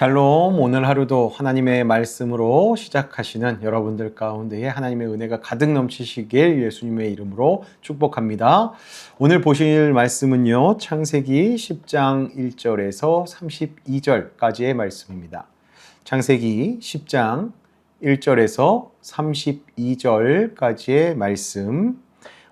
샬롬, 오늘 하루도 하나님의 말씀으로 시작하시는 여러분들 가운데에 하나님의 은혜가 가득 넘치시길 예수님의 이름으로 축복합니다. 오늘 보실 말씀은요, 창세기 10장 1절에서 32절까지의 말씀입니다. 창세기 10장 1절에서 32절까지의 말씀,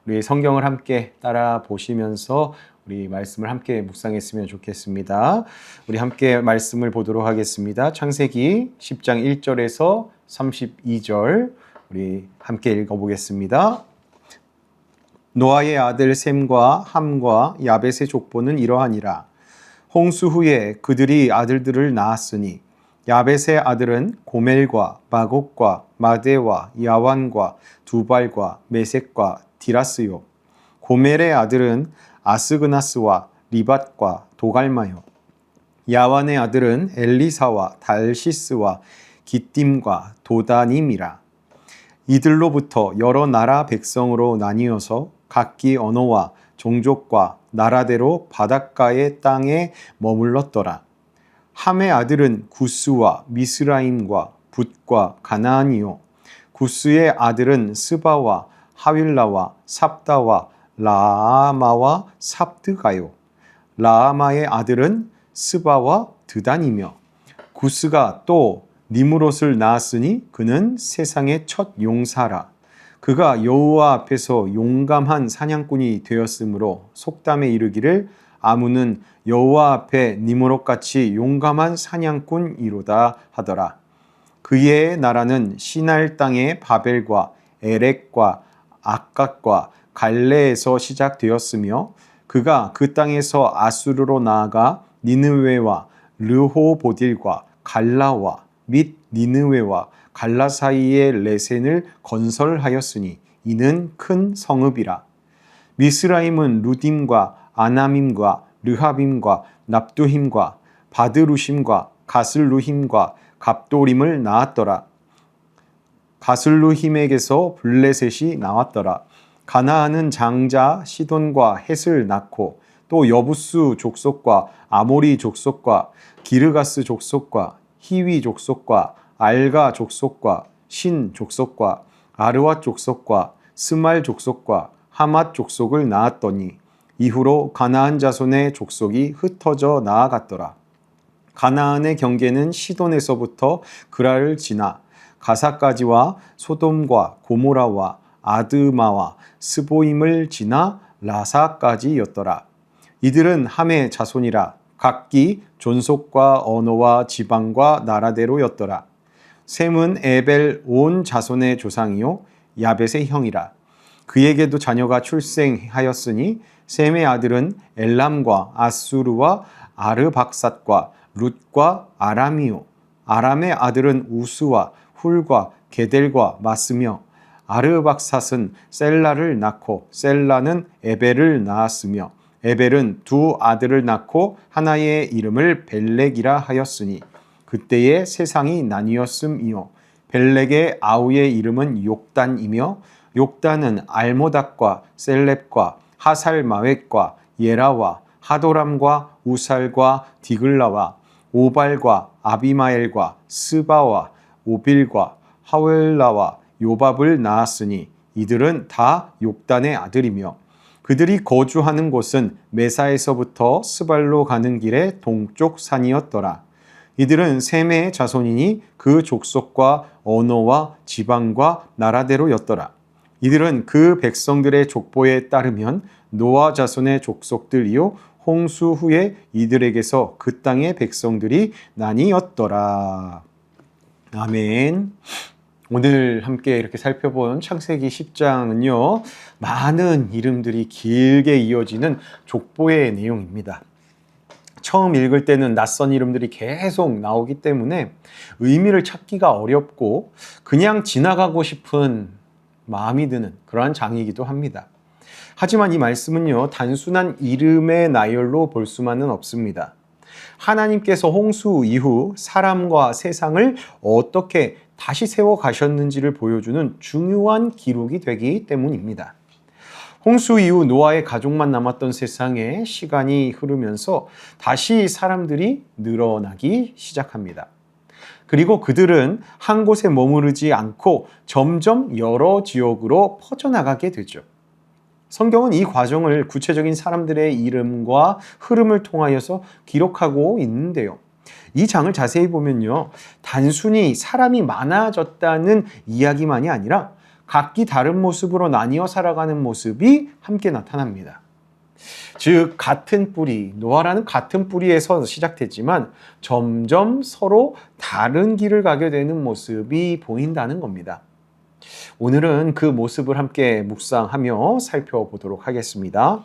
우리 성경을 함께 따라 보시면서 우리 말씀을 함께 묵상했으면 좋겠습니다. 우리 함께 말씀을 보도록 하겠습니다. 창세기 10장 1절에서 32절 우리 함께 읽어보겠습니다. 노아의 아들 셈과 함과 야벳의 족보는 이러하니라. 홍수 후에 그들이 아들들을 낳았으니 야벳의 아들은 고멜과 마곡과 마대와 야완과 두발과 메섹과 디라스요. 고멜의 아들은 아스그나스와 리밧과 도갈마요. 야완의 아들은 엘리사와 달시스와 기띔과 도다님이라. 이들로부터 여러 나라 백성으로 나뉘어서 각기 언어와 종족과 나라대로 바닷가의 땅에 머물렀더라. 함의 아들은 구스와 미스라임과 붓과 가나안이요. 구스의 아들은 스바와 하윌라와 삽다와 라아마와 삽드가요. 라아마의 아들은 스바와 드단이며 구스가 또 니므롯을 낳았으니 그는 세상의 첫 용사라. 그가 여호와 앞에서 용감한 사냥꾼이 되었으므로 속담에 이르기를 아무는 여호와 앞에 니므롯같이 용감한 사냥꾼이로다 하더라. 그의 나라는 시날 땅의 바벨과 에렉과 악갓과 갈레에서 시작되었으며 그가 그 땅에서 아수르로 나아가 니느웨와 르호보딜과 갈라와 및 니느웨와 갈라 사이의 레센을 건설하였으니 이는 큰 성읍이라. 미스라임은 루딤과 아나밈과 르하빔과 납두힘과 바드루심과 가슬루힘과 갑도림을 낳았더라. 가슬루힘에게서 블레셋이 나왔더라. 가나안은 장자 시돈과 헷을 낳고 또 여부스 족속과 아모리 족속과 기르가스 족속과 히위 족속과 알가 족속과 신 족속과 아르와 족속과 스말 족속과 하맛 족속을 낳았더니 이후로 가나안 자손의 족속이 흩어져 나아갔더라. 가나안의 경계는 시돈에서부터 그라를 지나 가사까지와 소돔과 고모라와 아드마와 스보임을 지나 라사까지였더라. 이들은 함의 자손이라 각기 존속과 언어와 지방과 나라대로였더라. 셈은 에벨 온 자손의 조상이요 야벳의 형이라. 그에게도 자녀가 출생하였으니 셈의 아들은 엘람과 아수르와 아르박삿과 룻과 아람이요. 아람의 아들은 우스와 훌과 게델과 마스며 아르박삿은 셀라를 낳고 셀라는 에벨을 낳았으며 에벨은 두 아들을 낳고 하나의 이름을 벨렉이라 하였으니 그때의 세상이 나뉘었음이요. 벨렉의 아우의 이름은 욕단이며 욕단은 알모닥과 셀렙과 하살마웻과 예라와 하도람과 우살과 디글라와 오발과 아비마엘과 스바와 오빌과 하웰라와 요밥을 낳았으니 이들은 다 욕단의 아들이며 그들이 거주하는 곳은 메사에서부터 스발로 가는 길의 동쪽 산이었더라. 이들은 셈의 자손이니 그 족속과 언어와 지방과 나라대로였더라. 이들은 그 백성들의 족보에 따르면 노아 자손의 족속들이요 홍수 후에 이들에게서 그 땅의 백성들이 나뉘었더라. 아멘. 오늘 함께 이렇게 살펴본 창세기 10장은요, 많은 이름들이 길게 이어지는 족보의 내용입니다. 처음 읽을 때는 낯선 이름들이 계속 나오기 때문에 의미를 찾기가 어렵고 그냥 지나가고 싶은 마음이 드는 그러한 장이기도 합니다. 하지만 이 말씀은요, 단순한 이름의 나열로 볼 수만은 없습니다. 하나님께서 홍수 이후 사람과 세상을 어떻게 다시 세워 가셨는지를 보여주는 중요한 기록이 되기 때문입니다. 홍수 이후 노아의 가족만 남았던 세상에 시간이 흐르면서 다시 사람들이 늘어나기 시작합니다. 그리고 그들은 한 곳에 머무르지 않고 점점 여러 지역으로 퍼져나가게 되죠. 성경은 이 과정을 구체적인 사람들의 이름과 흐름을 통하여서 기록하고 있는데요. 이 장을 자세히 보면요, 단순히 사람이 많아졌다는 이야기만이 아니라 각기 다른 모습으로 나뉘어 살아가는 모습이 함께 나타납니다. 즉, 같은 뿌리, 노아라는 같은 뿌리에서 시작됐지만 점점 서로 다른 길을 가게 되는 모습이 보인다는 겁니다. 오늘은 그 모습을 함께 묵상하며 살펴보도록 하겠습니다.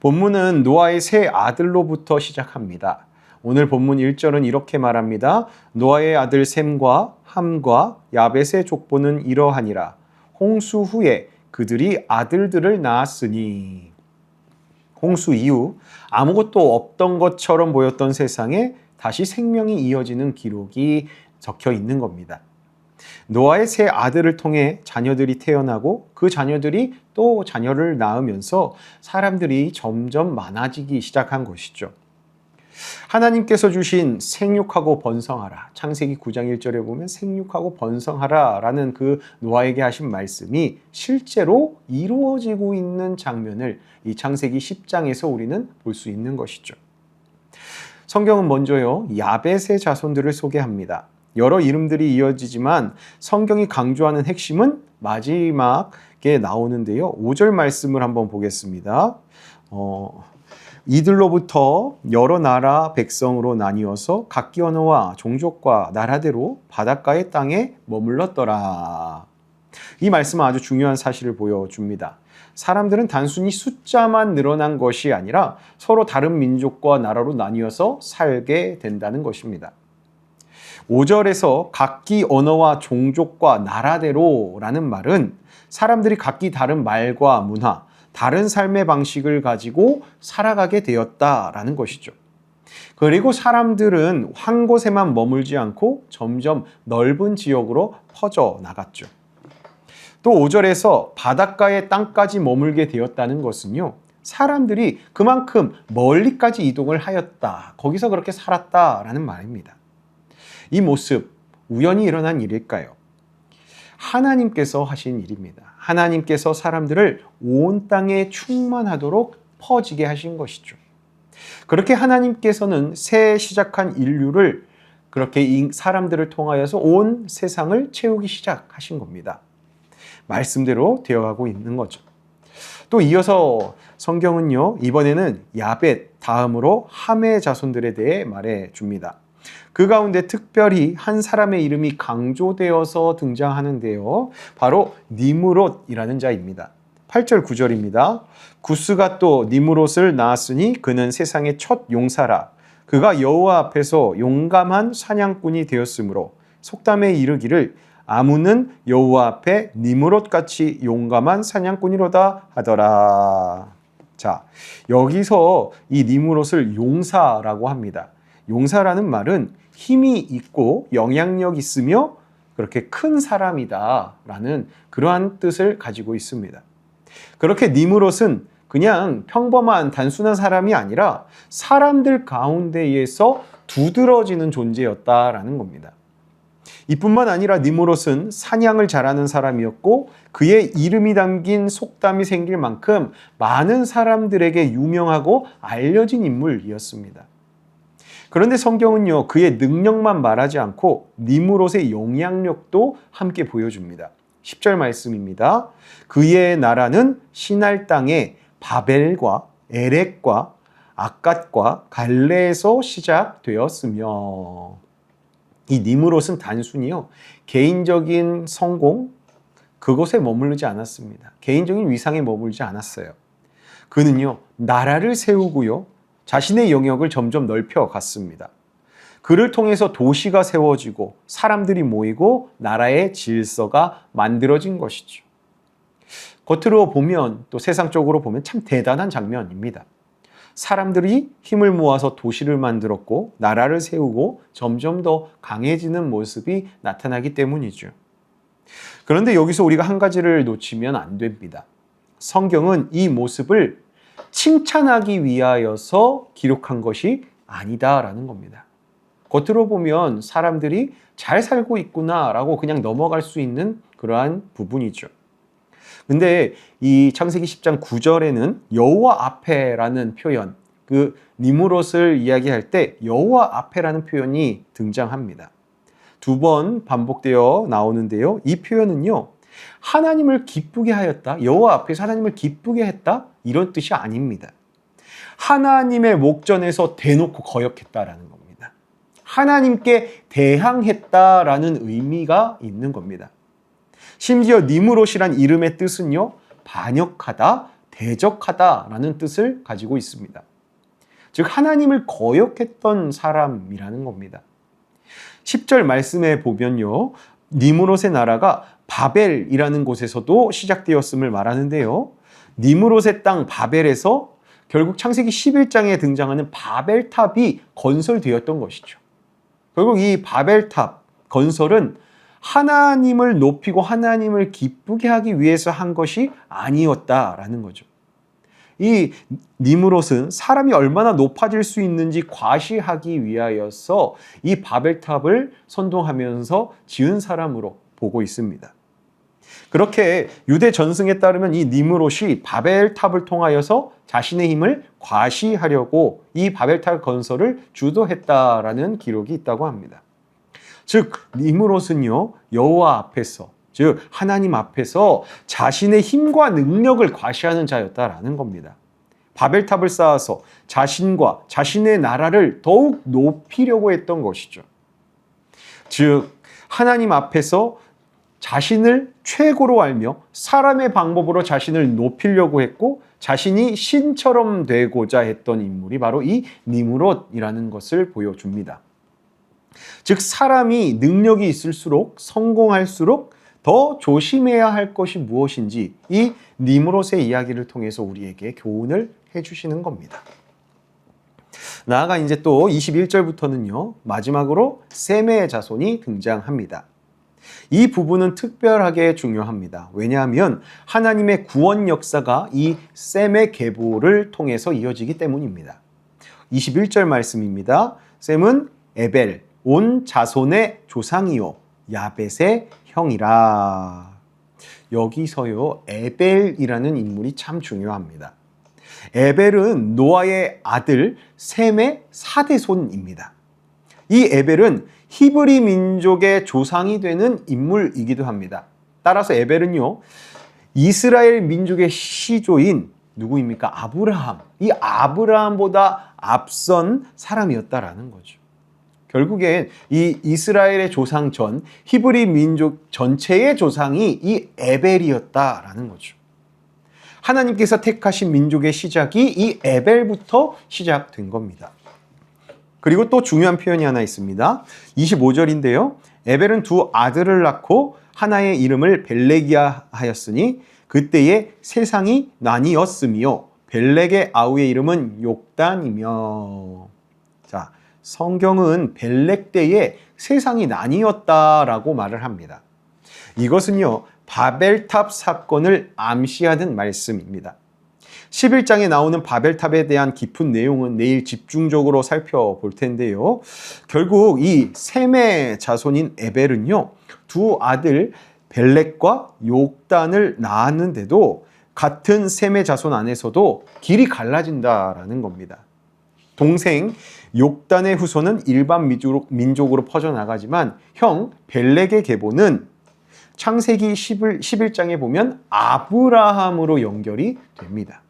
본문은 노아의 세 아들로부터 시작합니다. 오늘 본문 1절은 이렇게 말합니다. 노아의 아들 셈과 함과 야벳의 족보는 이러하니라. 홍수 후에 그들이 아들들을 낳았으니. 홍수 이후 아무것도 없던 것처럼 보였던 세상에 다시 생명이 이어지는 기록이 적혀 있는 겁니다. 노아의 세 아들을 통해 자녀들이 태어나고 그 자녀들이 또 자녀를 낳으면서 사람들이 점점 많아지기 시작한 것이죠. 하나님께서 주신 생육하고 번성하라. 창세기 9장 1절에 보면 생육하고 번성하라 라는 그 노아에게 하신 말씀이 실제로 이루어지고 있는 장면을 이 창세기 10장에서 우리는 볼 수 있는 것이죠. 성경은 먼저요, 야벳의 자손들을 소개합니다. 여러 이름들이 이어지지만 성경이 강조하는 핵심은 마지막에 나오는데요. 5절 말씀을 한번 보겠습니다. 이들로부터 여러 나라 백성으로 나뉘어서 각기 언어와 종족과 나라대로 바닷가의 땅에 머물렀더라. 이 말씀은 아주 중요한 사실을 보여줍니다. 사람들은 단순히 숫자만 늘어난 것이 아니라 서로 다른 민족과 나라로 나뉘어서 살게 된다는 것입니다. 5절에서 각기 언어와 종족과 나라대로 라는 말은 사람들이 각기 다른 말과 문화, 다른 삶의 방식을 가지고 살아가게 되었다라는 것이죠. 그리고 사람들은 한 곳에만 머물지 않고 점점 넓은 지역으로 퍼져 나갔죠. 또 5절에서 바닷가의 땅까지 머물게 되었다는 것은요, 사람들이 그만큼 멀리까지 이동을 하였다. 거기서 그렇게 살았다라는 말입니다. 이 모습, 우연히 일어난 일일까요? 하나님께서 하신 일입니다. 하나님께서 사람들을 온 땅에 충만하도록 퍼지게 하신 것이죠. 그렇게 하나님께서는 새 시작한 인류를 그렇게 사람들을 통하여서 온 세상을 채우기 시작하신 겁니다. 말씀대로 되어가고 있는 거죠. 또 이어서 성경은요, 이번에는 야벳 다음으로 함의 자손들에 대해 말해 줍니다. 그 가운데 특별히 한 사람의 이름이 강조되어서 등장하는데요. 바로 니므롯이라는 자입니다. 8절 9절입니다. 구스가 또 니므롯을 낳았으니 그는 세상의 첫 용사라. 그가 여호와 앞에서 용감한 사냥꾼이 되었으므로 속담에 이르기를 아무는 여호와 앞에 니므롯같이 용감한 사냥꾼이로다 하더라. 자, 여기서 이 니므롯을 용사라고 합니다. 용사라는 말은 힘이 있고 영향력 있으며 그렇게 큰 사람이다라는 그러한 뜻을 가지고 있습니다. 그렇게 니므롯은 그냥 평범한 단순한 사람이 아니라 사람들 가운데에서 두드러지는 존재였다라는 겁니다. 이뿐만 아니라 니므롯은 사냥을 잘하는 사람이었고 그의 이름이 담긴 속담이 생길 만큼 많은 사람들에게 유명하고 알려진 인물이었습니다. 그런데 성경은요, 그의 능력만 말하지 않고 니므롯의 영향력도 함께 보여줍니다. 10절 말씀입니다. 그의 나라는 시날 땅에 바벨과 에렉과 아갓과 갈레에서 시작되었으며, 이 니므롯은 단순히요, 개인적인 성공, 그것에 머무르지 않았습니다. 개인적인 위상에 머물지 않았어요. 그는요, 나라를 세우고요, 자신의 영역을 점점 넓혀갔습니다. 그를 통해서 도시가 세워지고 사람들이 모이고 나라의 질서가 만들어진 것이죠. 겉으로 보면 또 세상적으로 보면 참 대단한 장면입니다. 사람들이 힘을 모아서 도시를 만들었고 나라를 세우고 점점 더 강해지는 모습이 나타나기 때문이죠. 그런데 여기서 우리가 한 가지를 놓치면 안 됩니다. 성경은 이 모습을 칭찬하기 위하여서 기록한 것이 아니다라는 겁니다. 겉으로 보면 사람들이 잘 살고 있구나라고 그냥 넘어갈 수 있는 그러한 부분이죠. 근데 이 창세기 10장 9절에는 여호와 앞에라는 표현, 그 니므롯을 이야기할 때 여호와 앞에라는 표현이 등장합니다. 2번 반복되어 나오는데요. 이 표현은요, 하나님을 기쁘게 하였다, 여호와 앞에서 하나님을 기쁘게 했다, 이런 뜻이 아닙니다. 하나님의 목전에서 대놓고 거역했다라는 겁니다. 하나님께 대항했다라는 의미가 있는 겁니다. 심지어 니므롯이란 이름의 뜻은요, 반역하다, 대적하다라는 뜻을 가지고 있습니다. 즉 하나님을 거역했던 사람이라는 겁니다. 10절 말씀에 보면요, 니므롯의 나라가 바벨이라는 곳에서도 시작되었음을 말하는데요. 니므롯의 땅 바벨에서 결국 창세기 11장에 등장하는 바벨탑이 건설되었던 것이죠. 결국 이 바벨탑 건설은 하나님을 높이고 하나님을 기쁘게 하기 위해서 한 것이 아니었다라는 거죠. 이 니므롯은 사람이 얼마나 높아질 수 있는지 과시하기 위하여서 이 바벨탑을 선동하면서 지은 사람으로 보고 있습니다. 그렇게 유대 전승에 따르면 이 니므롯이 바벨탑을 통하여서 자신의 힘을 과시하려고 이 바벨탑 건설을 주도했다라는 기록이 있다고 합니다. 즉 니므롯은요, 여호와 앞에서, 즉 하나님 앞에서 자신의 힘과 능력을 과시하는 자였다라는 겁니다. 바벨탑을 쌓아서 자신과 자신의 나라를 더욱 높이려고 했던 것이죠. 즉 하나님 앞에서 자신을 최고로 알며 사람의 방법으로 자신을 높이려고 했고 자신이 신처럼 되고자 했던 인물이 바로 이 니므롯이라는 것을 보여줍니다. 즉 사람이 능력이 있을수록, 성공할수록 더 조심해야 할 것이 무엇인지 이 니므롯의 이야기를 통해서 우리에게 교훈을 해주시는 겁니다. 나아가 이제 또 21절부터는요, 마지막으로 셈의 자손이 등장합니다. 이 부분은 특별하게 중요합니다. 왜냐하면 하나님의 구원 역사가 이 셈의 계보를 통해서 이어지기 때문입니다. 21절 말씀입니다. 셈은 에벨, 온 자손의 조상이요 야벳의 형이라. 여기서요, 에벨이라는 인물이 참 중요합니다. 에벨은 노아의 아들 셈의 4대손입니다. 이 에벨은 히브리 민족의 조상이 되는 인물이기도 합니다. 따라서 에벨은요, 이스라엘 민족의 시조인 누구입니까? 아브라함. 이 아브라함보다 앞선 사람이었다라는 거죠. 결국엔 이 이스라엘의 조상 전 히브리 민족 전체의 조상이 이 에벨이었다라는 거죠. 하나님께서 택하신 민족의 시작이 이 에벨부터 시작된 겁니다. 그리고 또 중요한 표현이 하나 있습니다. 25절인데요. 에벨은 두 아들을 낳고 하나의 이름을 벨렉이야 하였으니 그때에 세상이 나뉘었으며 벨렉의 아우의 이름은 욕단이며. 자, 성경은 벨렉 때에 세상이 나뉘었다라고 말을 합니다. 이것은요, 바벨탑 사건을 암시하는 말씀입니다. 11장에 나오는 바벨탑에 대한 깊은 내용은 내일 집중적으로 살펴볼 텐데요. 결국 이 셈의 자손인 에벨은요, 두 아들 벨렉과 욕단을 낳았는데도 같은 셈의 자손 안에서도 길이 갈라진다라는 겁니다. 동생 욕단의 후손은 일반 민족으로 퍼져나가지만 형 벨렉의 계보는 창세기 11장에 보면 아브라함으로 연결이 됩니다.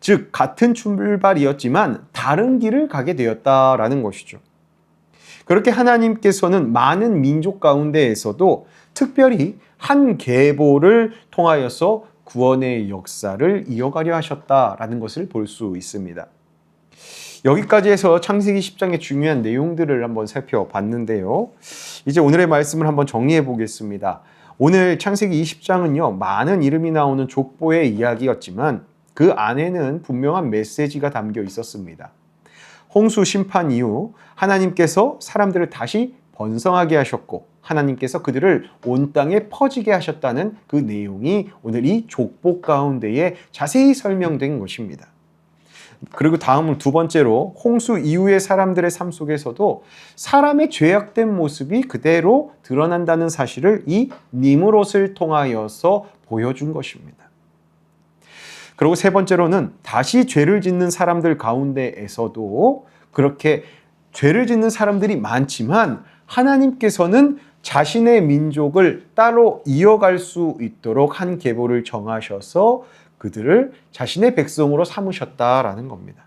즉 같은 출발이었지만 다른 길을 가게 되었다라는 것이죠. 그렇게 하나님께서는 많은 민족 가운데에서도 특별히 한 계보를 통하여서 구원의 역사를 이어가려 하셨다라는 것을 볼 수 있습니다. 여기까지 해서 창세기 10장의 중요한 내용들을 한번 살펴봤는데요. 이제 오늘의 말씀을 한번 정리해 보겠습니다. 오늘 창세기 20장은요, 많은 이름이 나오는 족보의 이야기였지만 그 안에는 분명한 메시지가 담겨 있었습니다. 홍수 심판 이후 하나님께서 사람들을 다시 번성하게 하셨고 하나님께서 그들을 온 땅에 퍼지게 하셨다는 그 내용이 오늘 이 족보 가운데에 자세히 설명된 것입니다. 그리고 다음은 두 번째로 홍수 이후의 사람들의 삶 속에서도 사람의 죄악된 모습이 그대로 드러난다는 사실을 이 니므롯을 통하여서 보여준 것입니다. 그리고 세 번째로는 다시 죄를 짓는 사람들 가운데에서도 그렇게 죄를 짓는 사람들이 많지만 하나님께서는 자신의 민족을 따로 이어갈 수 있도록 한 계보를 정하셔서 그들을 자신의 백성으로 삼으셨다라는 겁니다.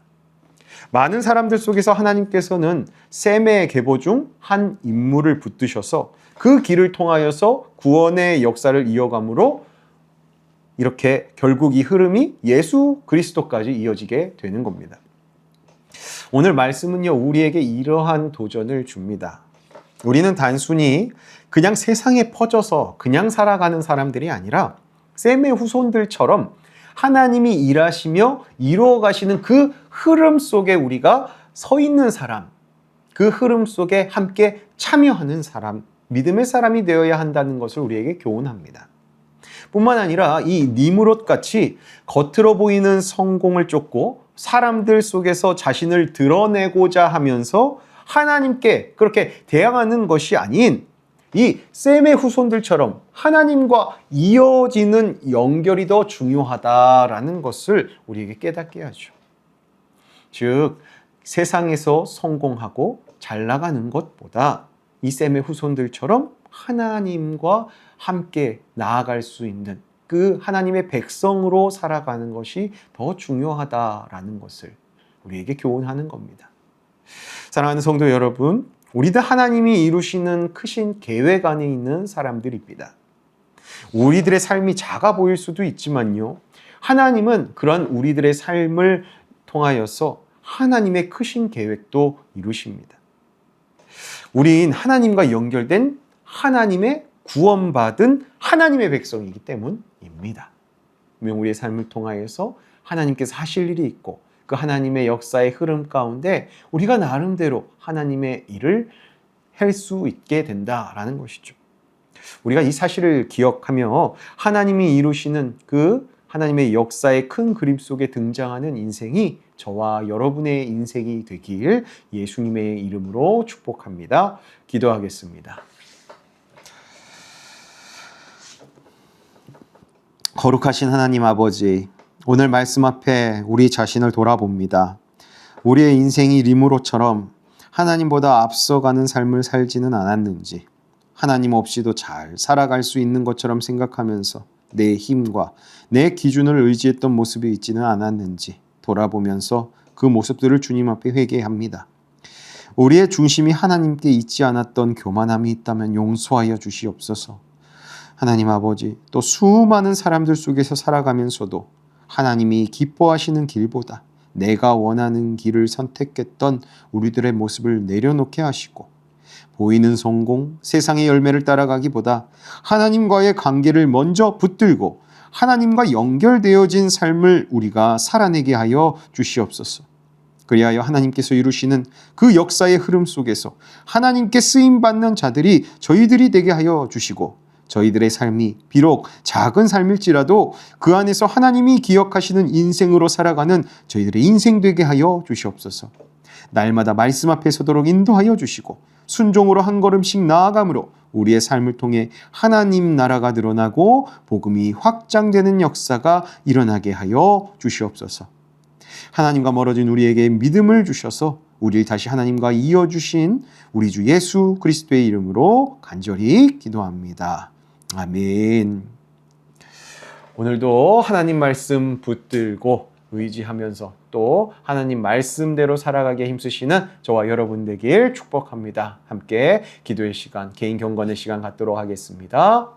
많은 사람들 속에서 하나님께서는 셈의 계보 중 한 인물을 붙드셔서 그 길을 통하여서 구원의 역사를 이어감으로 이렇게 결국 이 흐름이 예수 그리스도까지 이어지게 되는 겁니다. 오늘 말씀은요, 우리에게 이러한 도전을 줍니다. 우리는 단순히 그냥 세상에 퍼져서 그냥 살아가는 사람들이 아니라 셈의 후손들처럼 하나님이 일하시며 이루어 가시는 그 흐름 속에 우리가 서 있는 사람, 그 흐름 속에 함께 참여하는 사람, 믿음의 사람이 되어야 한다는 것을 우리에게 교훈합니다. 뿐만 아니라 이 니므롯 같이 겉으로 보이는 성공을 쫓고 사람들 속에서 자신을 드러내고자 하면서 하나님께 그렇게 대항하는 것이 아닌 이 셈의 후손들처럼 하나님과 이어지는 연결이 더 중요하다라는 것을 우리에게 깨닫게 하죠. 즉 세상에서 성공하고 잘 나가는 것보다 이 셈의 후손들처럼 하나님과 함께 나아갈 수 있는 그 하나님의 백성으로 살아가는 것이 더 중요하다라는 것을 우리에게 교훈하는 겁니다. 사랑하는 성도 여러분, 우리도 하나님이 이루시는 크신 계획 안에 있는 사람들입니다. 우리들의 삶이 작아 보일 수도 있지만요, 하나님은 그런 우리들의 삶을 통하여서 하나님의 크신 계획도 이루십니다. 우린 하나님과 연결된 하나님의 구원받은 하나님의 백성이기 때문입니다. 우리의 삶을 통하여서 하나님께서 하실 일이 있고 그 하나님의 역사의 흐름 가운데 우리가 나름대로 하나님의 일을 할 수 있게 된다라는 것이죠. 우리가 이 사실을 기억하며 하나님이 이루시는 그 하나님의 역사의 큰 그림 속에 등장하는 인생이 저와 여러분의 인생이 되길 예수님의 이름으로 축복합니다. 기도하겠습니다. 거룩하신 하나님 아버지, 오늘 말씀 앞에 우리 자신을 돌아봅니다. 우리의 인생이 니므롯처럼 하나님보다 앞서가는 삶을 살지는 않았는지, 하나님 없이도 잘 살아갈 수 있는 것처럼 생각하면서 내 힘과 내 기준을 의지했던 모습이 있지는 않았는지 돌아보면서 그 모습들을 주님 앞에 회개합니다. 우리의 중심이 하나님께 있지 않았던 교만함이 있다면 용서하여 주시옵소서. 하나님 아버지, 또 수많은 사람들 속에서 살아가면서도 하나님이 기뻐하시는 길보다 내가 원하는 길을 선택했던 우리들의 모습을 내려놓게 하시고, 보이는 성공, 세상의 열매를 따라가기보다 하나님과의 관계를 먼저 붙들고 하나님과 연결되어진 삶을 우리가 살아내게 하여 주시옵소서. 그리하여 하나님께서 이루시는 그 역사의 흐름 속에서 하나님께 쓰임받는 자들이 저희들이 되게 하여 주시고, 저희들의 삶이 비록 작은 삶일지라도 그 안에서 하나님이 기억하시는 인생으로 살아가는 저희들의 인생 되게 하여 주시옵소서. 날마다 말씀 앞에 서도록 인도하여 주시고 순종으로 한 걸음씩 나아감으로 우리의 삶을 통해 하나님 나라가 드러나고 복음이 확장되는 역사가 일어나게 하여 주시옵소서. 하나님과 멀어진 우리에게 믿음을 주셔서 우리를 다시 하나님과 이어주신 우리 주 예수 그리스도의 이름으로 간절히 기도합니다. 아멘. 오늘도 하나님 말씀 붙들고 의지하면서 또 하나님 말씀대로 살아가게 힘쓰시는 저와 여러분 되길 축복합니다. 함께 기도의 시간, 개인 경건의 시간 갖도록 하겠습니다.